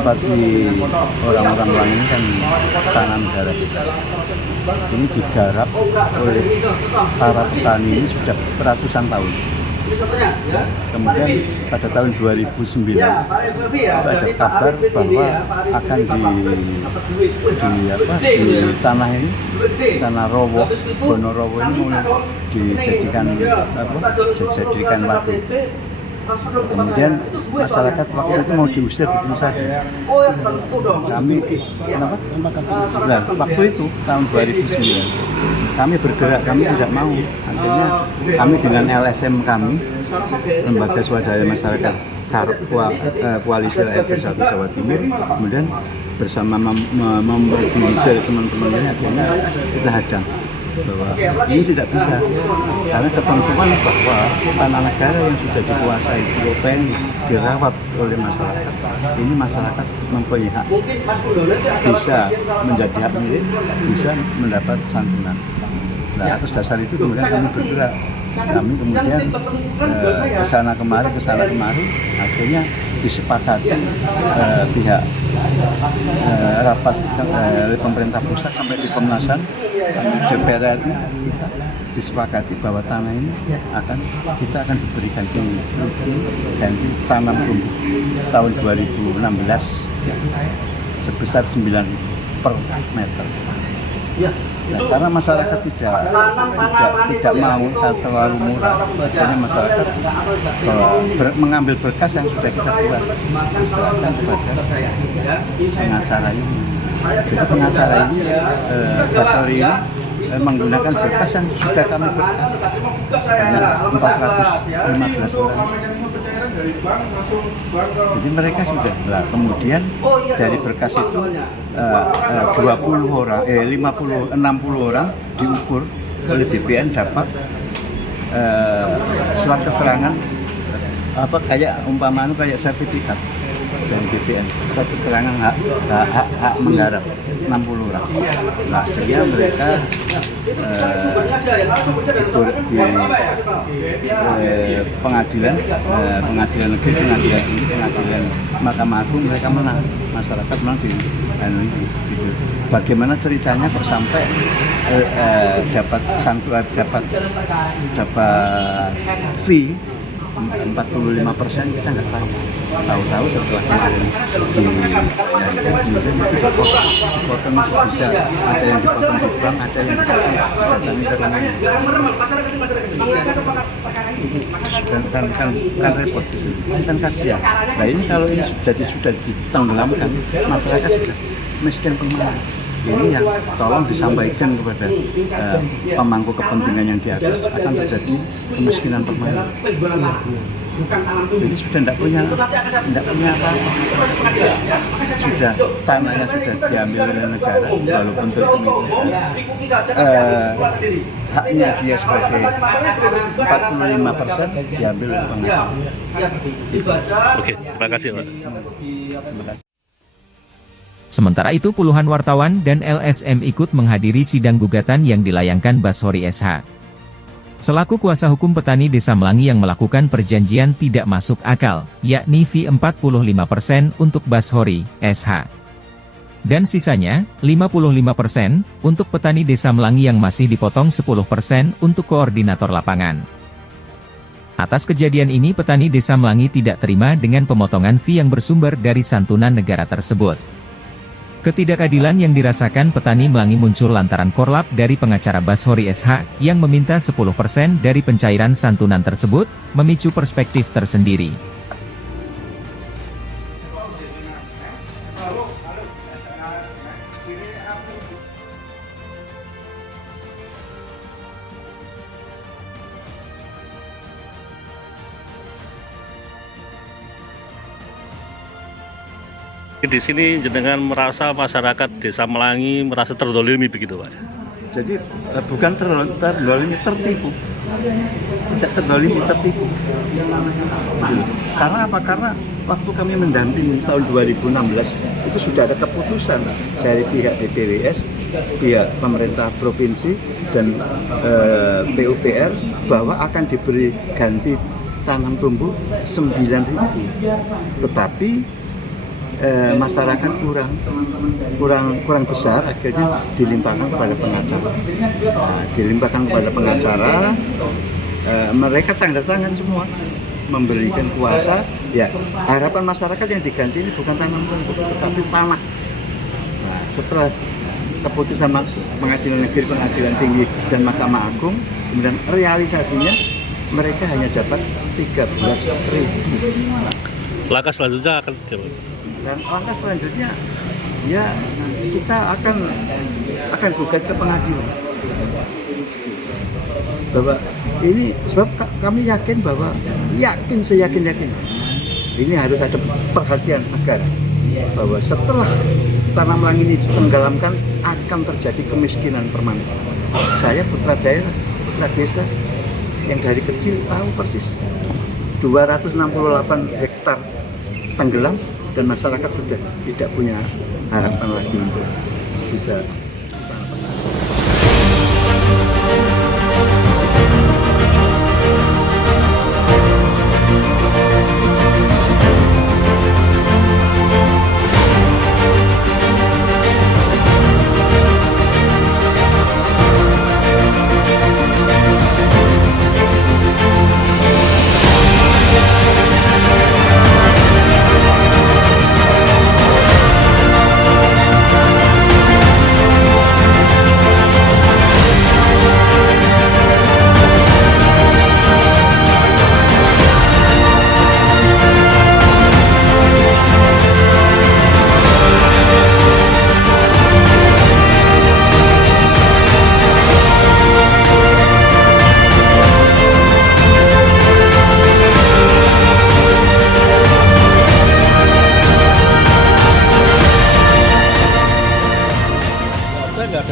tempat di orang-orang lain ini kan tanah negara kita. Ini digarap oleh para petani ini sudah ratusan tahun. Kemudian pada tahun 2009 itu ada kabar bahwa akan di tanah ini, tanah Rowo, Bonorowo ini mau dijadikan waduk. Kemudian masyarakat waktu itu mau diusir begitu saja. Kami, kenapa? Nah, waktu itu tahun 2009 kami bergerak, kami tidak mau. Akhirnya kami dengan LSM kami, Lembaga Swadaya Masyarakat Koalisi Rakyat Bersatu Jawa Timur, kemudian bersama memobilisir teman-teman ini, akhirnya kita hadang bahwa ini tidak bisa, karena ketentuan bahwa tanah negara yang sudah dikuasai DOPN dirawat oleh masyarakat, ini masyarakat mempunyai hak, bisa menjadi hak milik, bisa mendapat santunan. Nah, atas dasar itu kemudian kami bergerak, kami kemudian kesana kemari, akhirnya disepakati pihak rapat pemerintah pusat sampai di Komnasan, DPR RI, kita disepakati bahwa tanah ini kita akan diberikan ganti tanam tumbuh tahun 2016 sebesar 9 per meter. Nah, karena masyarakat tidak mau terlalu murah, akhirnya masyarakat mengambil berkas yang sudah kita buat, diserahkan kepada pengacara ini. Jadi pengacara ini, Basori ini menggunakan berkas yang sudah kami berkas, hanya 415 orang. Jadi mereka sudah, lah kemudian dari berkas itu 60 orang diukur oleh BPN dapat surat keterangan kayak umpamanya kayak sertifikat dari BPN, surat keterangan hak menggarap 60 orang. Nah, akhirnya mereka pengadilan negeri, pengadilan Mahkamah Agung, mereka menang, masyarakat menang di gitu. Bagaimana ceritanya kok sampai dapat fee 45%, kita nggak tahu. Tahu-tahu setelah kemarin dipotong bisa, ada yang dipotong di bank, ada yang kan repot itu, kan kasihan. Nah ini kalau ini sudah ditenggelamkan, masyarakat sudah miskin permanen. Ini yang tolong disampaikan kepada pemangku kepentingan yang di atas, akan terjadi kemiskinan permanen. Jadi sudah tidak punya apa-apa, sudah tanahnya sudah diambil oleh negara, walaupun haknya dia sebagai 45% diambil oleh pengusaha. Oke, terima kasih Pak. Sementara itu puluhan wartawan dan LSM ikut menghadiri sidang gugatan yang dilayangkan Bashori SH. Selaku kuasa hukum petani Desa Melangi yang melakukan perjanjian tidak masuk akal, yakni fee 45% untuk Bashori SH. Dan sisanya, 55% untuk petani Desa Melangi yang masih dipotong 10% untuk koordinator lapangan. Atas kejadian ini petani Desa Melangi tidak terima dengan pemotongan fee yang bersumber dari santunan negara tersebut. Ketidakadilan yang dirasakan petani Melangi muncul lantaran korlap dari pengacara Bashori SH yang meminta 10% dari pencairan santunan tersebut, memicu perspektif tersendiri. Di sini jenengan merasa masyarakat Desa Melangi merasa terdolimi begitu Pak? Jadi bukan terdolimi, tertipu. Tidak terdolimi, tertipu. Karena apa? Karena waktu kami mendampingi tahun 2016 itu sudah ada keputusan dari pihak DPWS, pihak pemerintah provinsi dan PUPR bahwa akan diberi ganti tanam tumbuh 9.000. Tetapi masyarakat kurang besar, akhirnya dilimpahkan kepada pengacara. Mereka tanda tangan semua memberikan kuasa. Ya, harapan masyarakat yang diganti ini bukan tanam tembok tetapi tanah. Nah, setelah keputusan pengadilan negeri, pengadilan tinggi dan Mahkamah Agung, kemudian realisasinya mereka hanya dapat 13.000. Langkah selanjutnya akan dilakukan. Dan langkah selanjutnya ya kita akan gugat ke pengadilan. Bahwa ini sebab kami yakin bahwa seyakin ini harus ada perhatian negara bahwa setelah tanah melang ini ditenggelamkan akan terjadi kemiskinan permanen. Saya putra daerah, putra desa yang dari kecil tahu persis 268 hektar tenggelam dan masyarakat sudah tidak punya harapan lagi untuk bisa.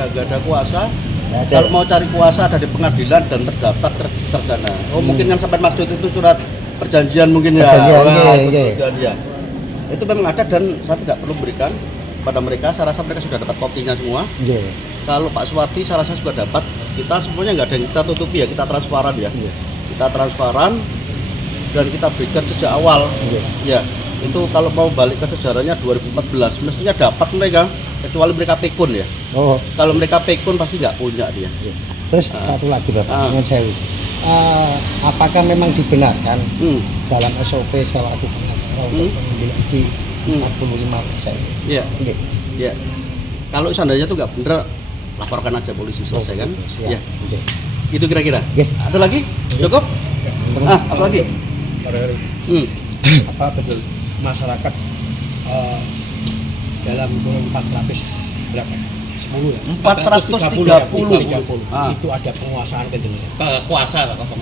Nggak ada kuasa. Kalau mau cari kuasa ada di pengadilan dan terdaftar terregister sana. Oh mungkin yang sampai maksud itu surat perjanjian mungkin ya. Perjanjian. Itu memang ada dan saya tidak perlu berikan pada mereka. Saya rasa mereka sudah dapat kopinya semua. Kalau Pak Suwardi saya rasa sudah dapat. Kita semuanya nggak ada yang kita tutupi ya, kita transparan ya. Kita transparan dan kita berikan sejak awal. Ya itu kalau mau balik ke sejarahnya 2014 mestinya dapat mereka. Kecuali mereka pekun ya. Kalau mereka pekun pasti nggak punya dia. Terus satu lagi Bapak, ingin saya apakah memang dibenarkan dalam SOP selaku pengacara untuk mengambil fee 45%? Iya. Iya. Kalau seandainya itu nggak bener, laporkan aja polisi selesai kan? Iya. Itu kira-kira. Ada lagi? Cukup? Apa lagi? Apa betul masyarakat dalam kurun 400 berapa? 10 ya? 430. Itu ada penguasaan kenjenengan.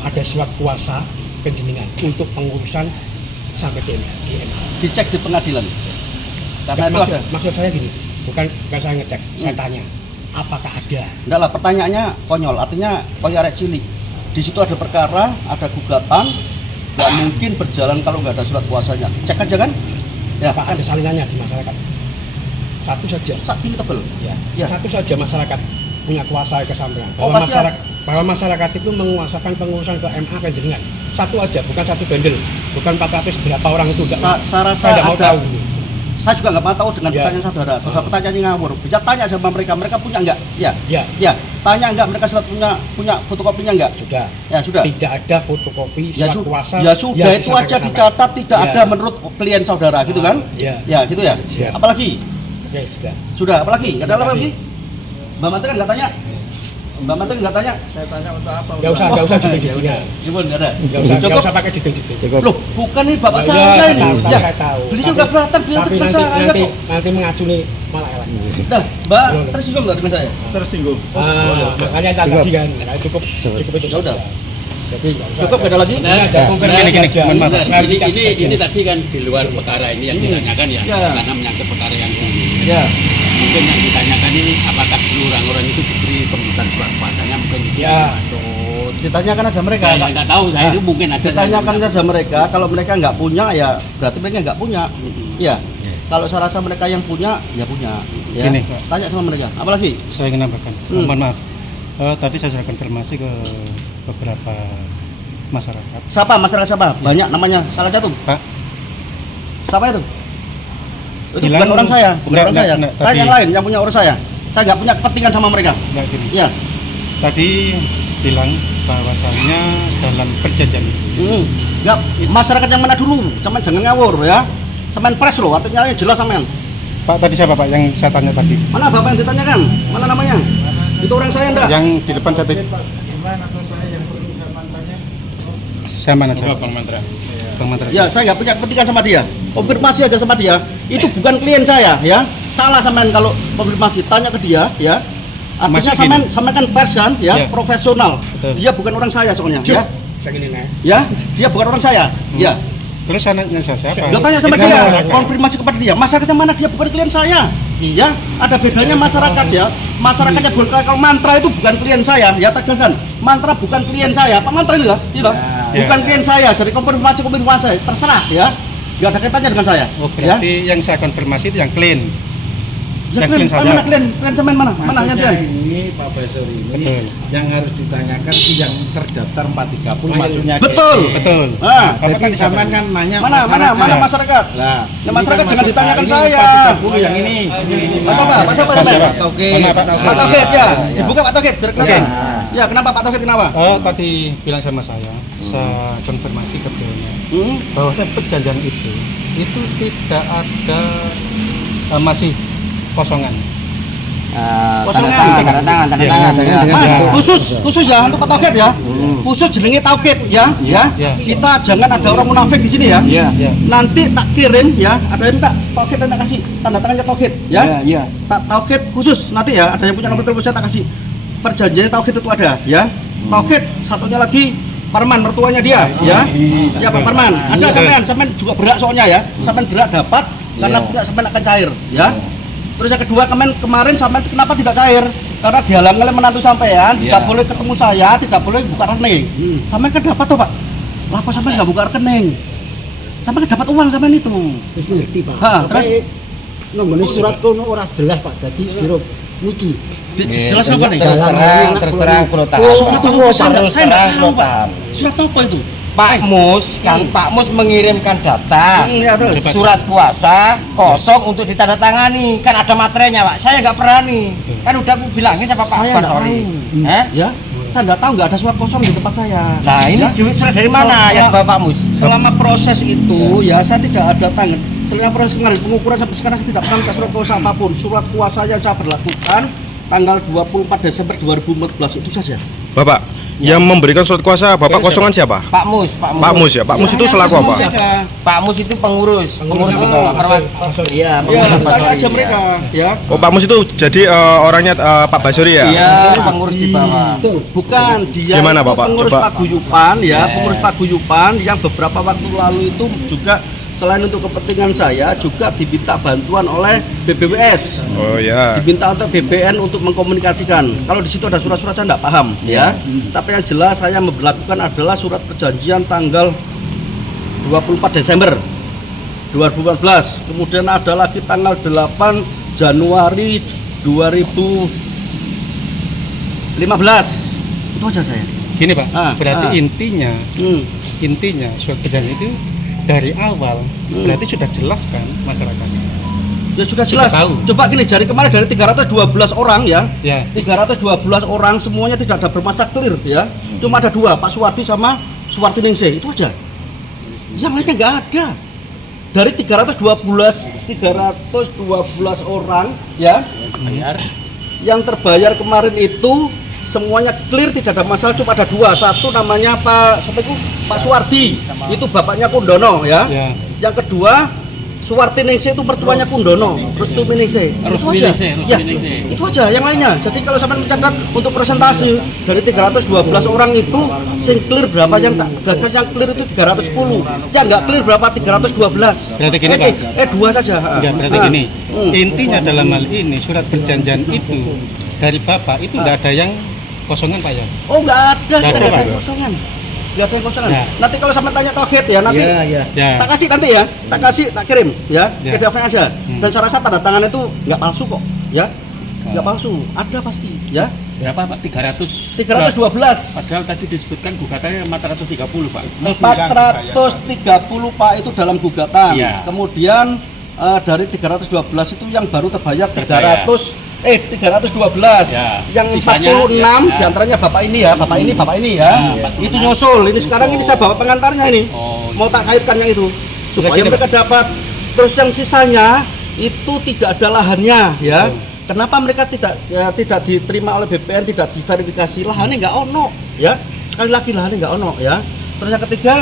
Ada surat kuasa kenjenengan untuk pengurusan sampai di MA. Dicek di pengadilan. Karena itu ada. Maksud saya gini, bukan saya ngecek, saya tanya, apakah ada? Enggak lah, pertanyaannya konyol, artinya koyo arek cilik. Di situ ada perkara, ada gugatan, nggak mungkin berjalan kalau nggak ada surat kuasanya. Dicek aja kan? Ya, apa ada salinannya di masyarakat? Satu saja. Ini tebel. Ya. Satu saja masyarakat punya kuasa kesampaian. Bahwa masyarakat itu menguasakan pengurusan ke MA kenjenengan. Satu aja, bukan satu bendel, bukan 400 berapa orang itu. Saya tidak mau tahu. Saya juga nggak mau tahu dengan pertanyaan saudara. Saudara pertanyaannya ngawur. Bisa tanya sama mereka punya nggak? Ya. Tanya nggak mereka surat punya fotokopinya nggak? Sudah. Ya sudah. Tidak ada fotokopi surat kuasa. Ya sudah, itu aja dicatat tidak ada menurut klien saudara, gitu kan? Ya, gitu ya. Apalagi? Oke, sudah. Apalagi? Nggak ada lagi? Mbak Mantan nggak tanya? Mbak Mantan nggak tanya? Saya tanya untuk apa? Nggak usah judul-judulnya. Nggak ada. Nggak usah pakai judul-judul. Loh, bukan nih bapak saya ini. Saya tahu. Beliau nggak keberatan, beliau itu teman saya kok. Nanti mengacuni malah elak. Nah, Mbak tersinggung nggak dengan saya? Tersinggung. Makanya tadi kan cukup itu. Ya udah. Jadi cukup ada lagi? Ini tadi kan di luar perkara ini yang ditanyakan ya, karena menyangkut perkara yang mungkin yang ditanyakan ini apakah orang-orang itu diberi pembusan surat kuasanya mungkin itu masuk. Ditanyakan aja mereka. Ya, nggak tahu saya itu mungkin aja. Ditanyakan saja mereka. Kalau mereka nggak punya ya berarti mereka nggak punya. Ya. Kalau saya rasa mereka yang punya ya punya. Ya. Gini, tanya sama mereka. Apalagi? Saya ingin nambahkan. Mohon maaf. Tadi saya sudah konfirmasi ke beberapa masyarakat. Siapa? Masyarakat siapa? Banyak namanya. Salah satu. Pak. Siapa itu? Itu bukan orang saya, bukan orang saya. Saya yang lain, yang punya orang saya. Saya nggak punya kepentingan sama mereka. Nggak gini. Iya. Tadi bilang bahwasannya dalam perjanjian itu. Nggak, masyarakat yang mana dulu? Sama jangan ngawur ya. Semen pres loh, artinya yang jelas samaan. Pak tadi siapa Pak yang saya tanya tadi? Mana bapak yang ditanyakan? Mana namanya? Itu orang saya enggak? Yang di depan saya tadi. Saya mana saya? Bang Mantra. Bang Mantra. Ya, saya nggak punya kepentingan sama dia. Konfirmasi aja sama dia. Itu bukan klien saya, ya. Salah sampean kalau konfirmasi, tanya ke dia, ya. Artinya sampean kan pers kan, ya, profesional. Betul. Dia bukan orang saya soalnya, ya. Saya gini nih. Ya, dia bukan orang saya. Ya. Terus saya nanya siapa? Lo tanya sama dia, konfirmasi kepada dia. Masyarakat yang mana dia bukan klien saya. Ya, ada bedanya masyarakat ya. Masyarakatnya bukan kalau Mantra itu bukan klien saya, ya tegaskan. Mantra bukan klien saya. Pak Mantra itu ya, gitu. Bukan klien saya. Jadi konfirmasi terserah ya. Gak ada kaitannya dengan saya. Oh, berarti yang saya konfirmasi itu yang clean. Ya, klien mana klien sama mana? Mana yang klien? Ini Pak Basori ini Betul. yang harus ditanyakan yang terdaftar 430 maksudnya. Betul. Betul. Nah, Jadi sampean kan nanya mana masyarakat? Nah, masyarakat jangan ditanyakan ini saya. 430 yang ini. Pak siapa? Pak Tauhid. Pak Tauhid ya. Dibuka Pak Tauhid biar kelihatan. Ya, kenapa Pak Tauhid kenapa? Oh, tadi bilang sama saya konfirmasi ke beliaunya bahwa perjanjian itu tidak ada masih kosongan. Tanda tangan. Mas, khusus ya untuk Pak Tauhid ya. Khusus jenenge Tauhid ya. Kita jangan ada orang munafik di sini ya. Nanti tak kirim ya, ada yang minta Tauhid tak kasih tanda tangannya Tauhid ya. Tak Tauhid khusus nanti ya, ada yang punya nomor telepon saya tak kasih. Perjanjiannya Tauhid itu ada ya. Tauhid satunya lagi Parman mertuanya dia ya. Ya Pak Parman. Ada sampean juga berak soalnya ya. Sampean berak dapat karena sampean akan cair ya. Terus yang kedua kemarin sampean kenapa tidak cair? Karena dihalang oleh menantu sampean, tidak boleh ketemu saya, tidak boleh buka rekening. Sampean kan dapat toh Pak. Lah kok sampean nggak buka rekening? Sampean kan dapat uang sampean itu. Wis ngerti Pak. Terus nggone surat kono ora jelas Pak. Dadi kira niki. Jelas apa nih? Terus terang kula tahu. Surat apa? Saya nggak tahu Pak. Surat apa itu? Pak Mus mengirimkan data terus. surat kuasa kosong untuk ditandatangani, kan ada materinya Pak. Saya nggak berani, kan udah aku bilangin sama Pak Basori. Ya, saya nggak tahu, nggak ada surat kosong di tempat saya. Nah ini surat dari mana ya Bapak Mus? Selama proses itu ya saya tidak ada tangan. Selama proses kemarin pengukuran sampai sekarang saya tidak pernah minta surat kuasa apapun. Surat kuasa yang saya berlakukan tanggal 24 Desember 2014 itu saja. Bapak, yang memberikan surat kuasa Bapak kosongan siapa? Pak Mus. Pak Mus ya. Pak Mus itu selaku apa? Pak Mus itu pengurus di bawah. Iya, Tanya aja mereka ya. Oh, Pak Mus itu jadi orangnya Pak Basori ya? Iya, pengurus di bawah. Bukan, dia Gimana, itu Bapak? pengurus Coba. paguyupan ya, pengurus paguyupan yang beberapa waktu lalu itu juga selain untuk kepentingan saya juga diminta bantuan oleh BBWS. Oh ya. Diminta untuk BBN untuk mengkomunikasikan. Kalau di situ ada surat-surat saya tidak paham ya. Tapi yang jelas saya memperlakukan adalah surat perjanjian tanggal 24 Desember 2014. Kemudian ada lagi tanggal 8 Januari 2015. Itu aja saya. Gini Pak, berarti ah. intinya surat perjanjian itu dari awal berarti sudah jelas kan masyarakatnya. Ya sudah jelas. Tahu. Coba gini, dari kemarin dari 312 orang ya. Ya. 312 orang semuanya tidak ada bermasalah clear ya. Cuma ada dua, Pak Suwarti sama Suwarti Ningsih, itu aja. Yang lainnya nggak ada. Dari 312 orang ya. Yang terbayar kemarin itu semuanya clear, tidak ada masalah, cuma ada dua. Satu namanya Pak Suwardi, itu bapaknya Kundono ya. Yang kedua Suwarti Ningsih itu mertuanya Kundono, Rustumi Ningsih. Itu aja. Ya, itu aja. Yang lainnya. Jadi kalau sampai mencatat untuk presentasi dari 312 orang itu sing clear berapa, yang clear itu 310. Yang nggak clear berapa? 312. Berarti gini Pak. Dua saja. Enggak, berarti gini. Intinya dalam hal ini surat perjanjian itu dari Bapak itu enggak ada yang kosongan Pak ya? Oh nggak ada Pak. yang kosongan. Nggak ada yang kosongan. Nah. Nanti kalau sama tanya Tauhid ya nanti Ya. tak kasih nanti ya, tak kirim ya, PDF-nya aja. Dan saya rasa tanda tangan itu nggak palsu kok ya, nggak palsu, ada pasti ya. Berapa Pak? 300. 312. Padahal tadi disebutkan gugatannya 430 Pak. 430 Pak itu dalam gugatan. Iya. Kemudian dari 312 itu yang baru terbayar 312. Ya, Yang sisanya, 46 ya. diantaranya Bapak ini ya, Bapak ini ya. Itu nyusul. Ini sekarang ini saya bawa pengantarnya ini. Mau tak cairkan yang itu supaya mereka dapat. Terus yang sisanya itu tidak ada lahannya ya. Kenapa mereka tidak diterima oleh BPN, tidak diverifikasi? Lahannya nggak ono ya. Sekali lagi lahannya nggak ono ya. Terus yang ketiga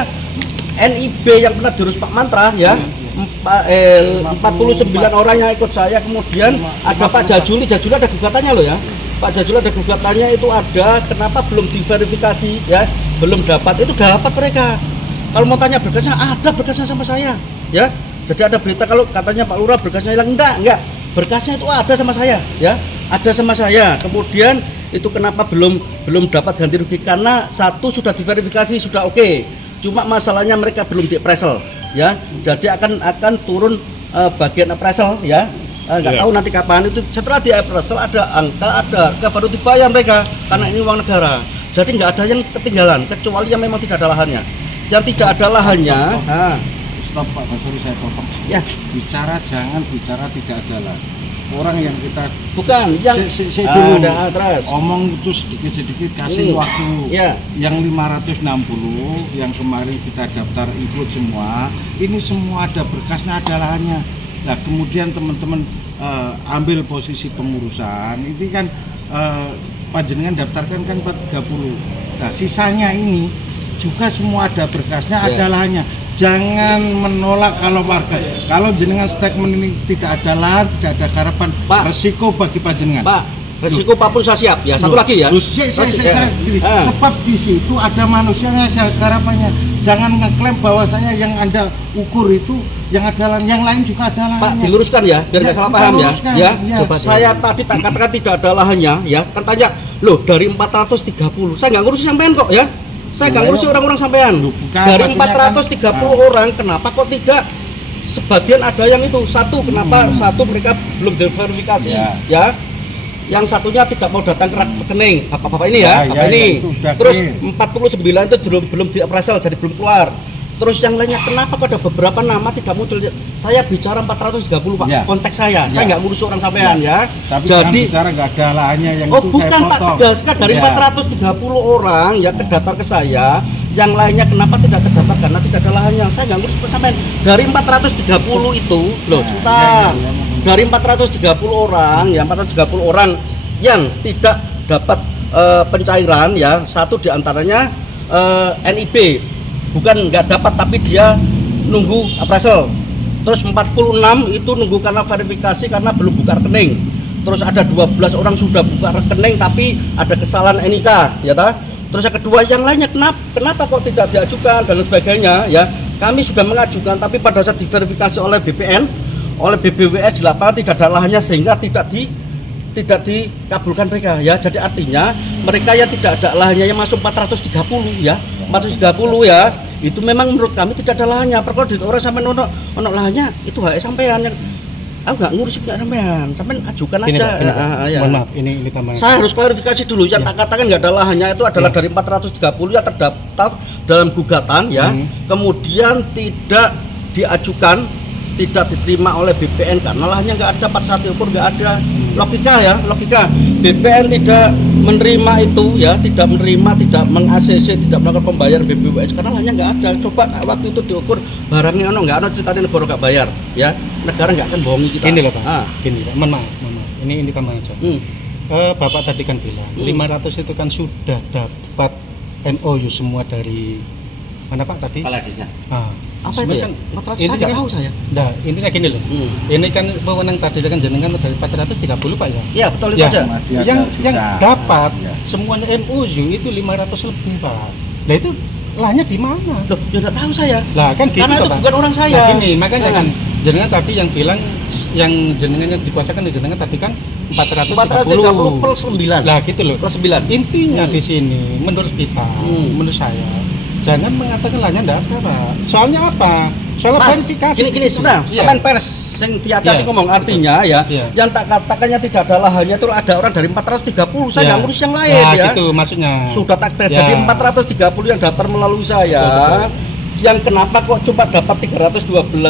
NIB yang pernah diurus Pak Mantra ya. 49 orang yang ikut saya, kemudian ada Pak Jajuli ada gugatannya loh ya. Pak Jajuli ada gugatannya itu ada, kenapa belum diverifikasi ya, belum dapat, itu dapat mereka. Kalau mau tanya berkasnya, ada berkasnya sama saya ya. Jadi ada berita kalau katanya Pak Lurah berkasnya hilang, enggak, berkasnya itu ada sama saya ya, ada sama saya. Kemudian itu kenapa belum dapat ganti rugi, karena satu sudah diverifikasi, sudah oke. Cuma masalahnya mereka belum di appraisal ya, jadi akan turun bagian appraisal ya, nggak tahu nanti kapan itu. Setelah di appraisal ada angka, ada harga, baru dibayar mereka karena ini uang negara. Jadi nggak ada yang ketinggalan kecuali yang memang tidak ada lahannya. Yang tidak ada lahannya, Stop Pak Basori, saya potong. Ya. Bicara jangan bicara tidak ada lah. Orang yang kita bukan yang dulu terus omong itu sedikit kasih waktu. Ya. Yang 560 yang kemarin kita daftar include semua, ini semua ada berkasnya, ada lahannya. Nah kemudian teman-teman ambil posisi pengurusan, ini kan panjenengan daftarkan kan 430. Nah sisanya ini juga semua ada berkasnya, ada lahannya. Jangan menolak kalau warga. Kalau jenengan statement ini tidak ada lahan, tidak ada garapan, Pak, resiko bagi panjenengan. Pak, resiko apapun saya siap ya. Satu lagi ya. Sebab di situ ada manusianya, ada garapannya. Jangan ngeklaim bahwasanya yang Anda ukur itu yang ada lahan, yang lain juga ada lahannya. Pak, diluruskan ya, biar nggak salah paham ya. Ya. Coba saya tadi tak katakan tidak ada lahannya ya. Kan tanya, loh dari 430, saya nggak ngurus sampean kok ya. Saya nggak ngurusi orang-orang sampean. Dari 430 orang, kenapa kok tidak sebagian ada yang itu? Satu, kenapa satu mereka belum diverifikasi ya. Yang satunya tidak mau datang ke rekening bapak ini ya, bapak ini. Terus 49 itu belum di appraisal, jadi belum keluar. Terus yang lainnya kenapa kok ada beberapa nama tidak muncul? Saya bicara 430 Pak, konteks saya nggak ngurus orang sampean ya. Tapi jadi bicara nggak ada lahannya yang itu itu bukan saya Pak, tegaskan dari 430 orang ya terdaftar ke saya. Yang lainnya kenapa tidak terdaftar? Karena tidak ada lahannya. Saya nggak ngurus sampean. Dari 430 itu loh, dari 430 orang ya, 430 orang yang tidak dapat pencairan ya, satu diantaranya NIB. Bukan nggak dapat tapi dia nunggu appraisal. Terus 46 itu nunggu karena verifikasi karena belum buka rekening. Terus ada 12 orang sudah buka rekening tapi ada kesalahan NIK ya ta. Terus yang kedua yang lainnya kenapa kok tidak diajukan dan sebagainya ya. Kami sudah mengajukan tapi pada saat diverifikasi oleh BPN, oleh BBWS di lapangan tidak ada lahannya sehingga tidak dikabulkan mereka ya. Jadi artinya mereka yang tidak ada lahannya yang masuk 430 ya. 430 ya, itu memang menurut kami tidak ada lahannya. Perkara di orang sampai ono lahannya itu hak sampean yang aku nggak ngurus punya sampean ajukan aja. Ya. Mohon maaf, ini tambahan. Saya harus klarifikasi dulu. Yang tak katakan nggak ada lahannya itu adalah dari 430 yang terdaftar dalam gugatan ya. Kemudian tidak diajukan, tidak diterima oleh BPN karena lahannya nggak ada, part satu ukur nggak ada. Logika BPN tidak menerima itu ya, tidak menerima, tidak meng-ACC, tidak melakukan pembayaran BBWS karena lahannya nggak ada. Coba waktu itu diukur barangnya nggak ono, ceritanya negara nggak bayar ya, negara nggak akan bohongi kita. Gini loh Pak, gini Pak, mohon maaf, ini tambahan aja. Bapak tadi kan bilang 500 itu kan sudah dapat MOU semua dari mana Pak tadi? Kepala desa. Apa itu ya? 400 saya nggak tahu saya. Nah, intinya gini loh. Ini kan wewenang tadi kan jenengan dari 430 Pak ya. Iya, betul itu aja. Yang dapat semuanya MOU itu 500 lebih Pak. Nah itu lahannya di mana? Loh, ya enggak tahu saya. Lah kan gitu karena itu Pak. Bukan orang saya. Nah, gini, makanya kan jenengan tadi yang bilang yang jenengan yang dikuasakan jenengan tadi kan 430 plus 9. Lah gitu loh. Plus 9. Intinya di sini menurut kita, menurut saya jangan mengatakan lahannya enggak ada Pak. Soalnya apa? Soal verifikasi. Gini sudah, sampean pers sing hati-hati ngomong artinya ya. Yang tak katakannya tidak ada lahannya itu ada orang dari 430. Saya nggak ngurus yang lain ya. Gitu maksudnya. Sudah tak tes. Jadi 430 yang daftar melalui saya. yang kenapa kok cuma dapat 312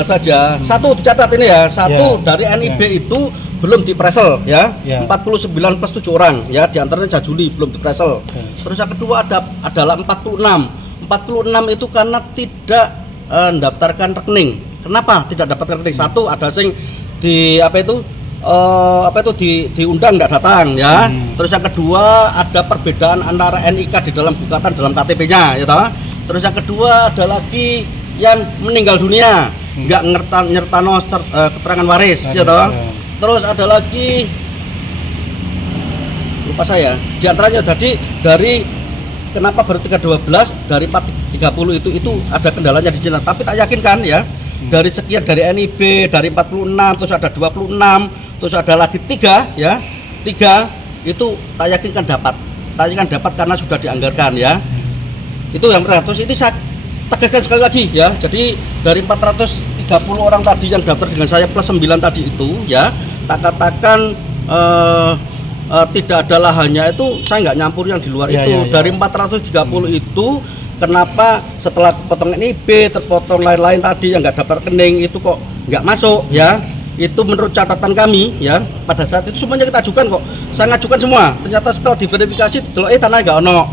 saja. Satu dicatat ini ya, satu dari NIB itu belum dipresel ya. 49 plus 7 orang ya, diantaranya Jajuli belum dipresel. Terus yang kedua adalah 46 itu karena tidak mendaftarkan rekening. Kenapa tidak dapat rekening? Satu ada sing di diundang nggak datang ya. Terus yang kedua ada perbedaan antara NIK di dalam gugatan dalam KTP-nya ya toh. Terus yang kedua ada lagi yang meninggal dunia nggak nyertano keterangan waris ya toh. Terus ada lagi lupa saya. Di antaranya tadi dari kenapa baru 312 dari 30 itu ada kendalanya di sini. Tapi tak yakinkan ya. Dari sekian dari NIB dari 46 terus ada 26 terus ada lagi 3 ya. 3 itu tak yakinkan dapat. Tak yakinkan dapat karena sudah dianggarkan ya. Itu yang pertama. Terus ini saya tegaskan sekali lagi ya. Jadi dari 430 orang tadi yang daftar dengan saya plus 9 tadi itu ya, tak katakan tidak ada lahannya itu saya nggak nyampur yang di luar itu. Dari 430 itu kenapa setelah potong NIB terpotong lain-lain tadi yang nggak dapat rekening itu kok nggak masuk ya. Itu menurut catatan kami ya, pada saat itu semuanya kita ajukan kok, saya ngajukan semua. Ternyata setelah diverifikasi tanah nggak ono.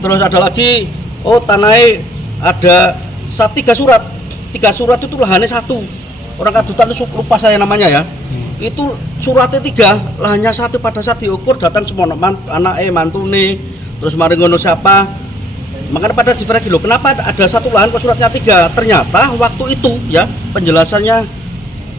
Terus ada lagi tanah ada 3 surat itu lahannya 1 orang kadutan, lupa saya namanya ya. Itu suratnya 3 lahannya 1, pada saat diukur datang semua anak mantune terus mari ngono siapa. Makanya pada diverifikasi loh, kenapa ada 1 lahan kok suratnya 3? Ternyata waktu itu ya penjelasannya,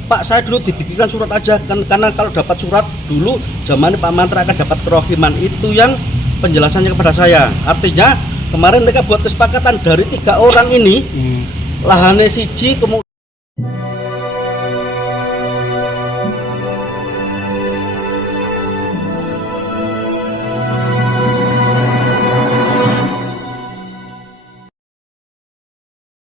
Pak saya dulu dibikinkan surat aja kan, karena kalau dapat surat dulu zaman Pak Mantra akan dapat kerohiman, itu yang penjelasannya kepada saya. Artinya kemarin mereka buat kesepakatan dari 3 orang ini lahannya siji kemudian